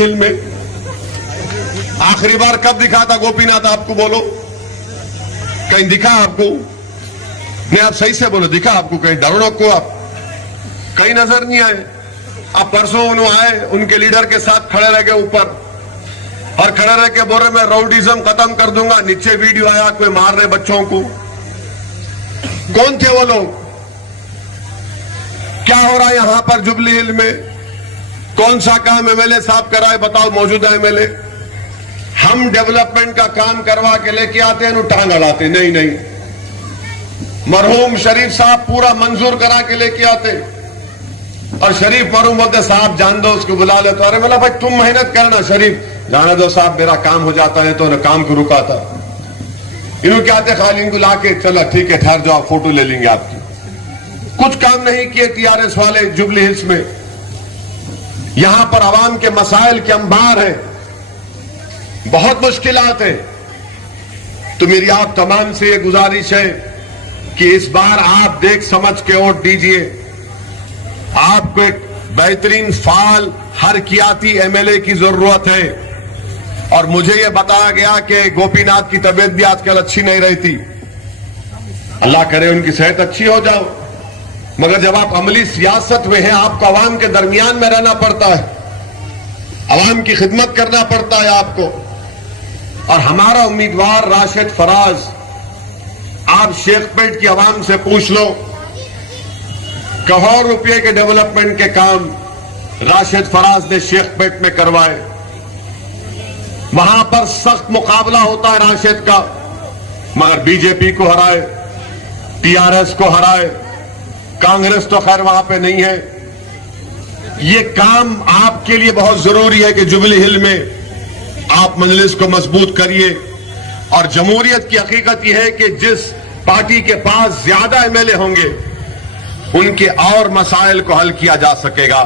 हिल में? आखिरी बार कब दिखा था गोपीनाथ आपको? बोलो, कहीं दिखा आपको? नहीं, आप सही से बोलो, दिखा आपको कहीं? डरो को आप कहीं नजर नहीं आए। अब परसों उन्होंने आए, उनके लीडर के साथ खड़े रह गए ऊपर और खड़े रह के बोल रहे मैं राउडीजम खत्म कर दूंगा। नीचे वीडियो आया, कोई मार रहे बच्चों को। कौन थे वो लोग? क्या हो रहा है यहां पर जुबली हिल में? कौन सा काम एमएलए साहब कराए? बताओ, मौजूदा एमएलए। हम डेवलपमेंट का काम करवा के लेके आते हैं, टांग अड़ाते। नहीं नहीं, मरहूम शरीफ साहब पूरा मंजूर करा के लेके आते और शरीफ मरहूम बोलते साहब जान दो, उसको बुला ले। तो अरे बोला भाई तुम मेहनत करना, शरीफ जाने दो साहब, मेरा काम हो जाता है। तो ना काम को रुका था। इन्हों क्या आते, खाली इनको लाके चला ठीक है ठहर जाओ, फोटो ले लेंगे आपकी। कुछ काम नहीं किए टीआरएस वाले जुबली हिल्स में। यहां पर आवाम के मसाइल के अंबार है, बहुत मुश्किलात है। तो मेरी आप तमाम से ये गुजारिश है कि इस बार आप देख समझ के वोट दीजिए। आपको एक बेहतरीन फाल हरकियाती एमएलए की जरूरत है। और मुझे यह बताया गया कि गोपीनाथ की तबीयत भी आजकल अच्छी नहीं रहती। अल्लाह करे उनकी सेहत अच्छी हो जाओ, मगर जब आप अमली सियासत में हैं, आपको अवाम के दरमियान में रहना पड़ता है, अवाम की खिदमत करना पड़ता है आपको। और हमारा उम्मीदवार राशिद फराज, आप शेखपेट की आवाम से पूछ लो, करोड़ रुपए के डेवलपमेंट के काम राशिद फराज ने शेखपेट में करवाए। वहां पर सख्त मुकाबला होता है राशिद का, मगर बीजेपी को हराए, टीआरएस को हराए, कांग्रेस तो खैर वहां पे नहीं है। ये काम आपके लिए बहुत जरूरी है कि जुबली हिल में आप मजलिस को मजबूत करिए। और जमहूरियत की हकीकत यह है कि जिस पार्टी के पास ज्यादा एमएलए होंगे, उनके और मसाइल को हल किया जा सकेगा।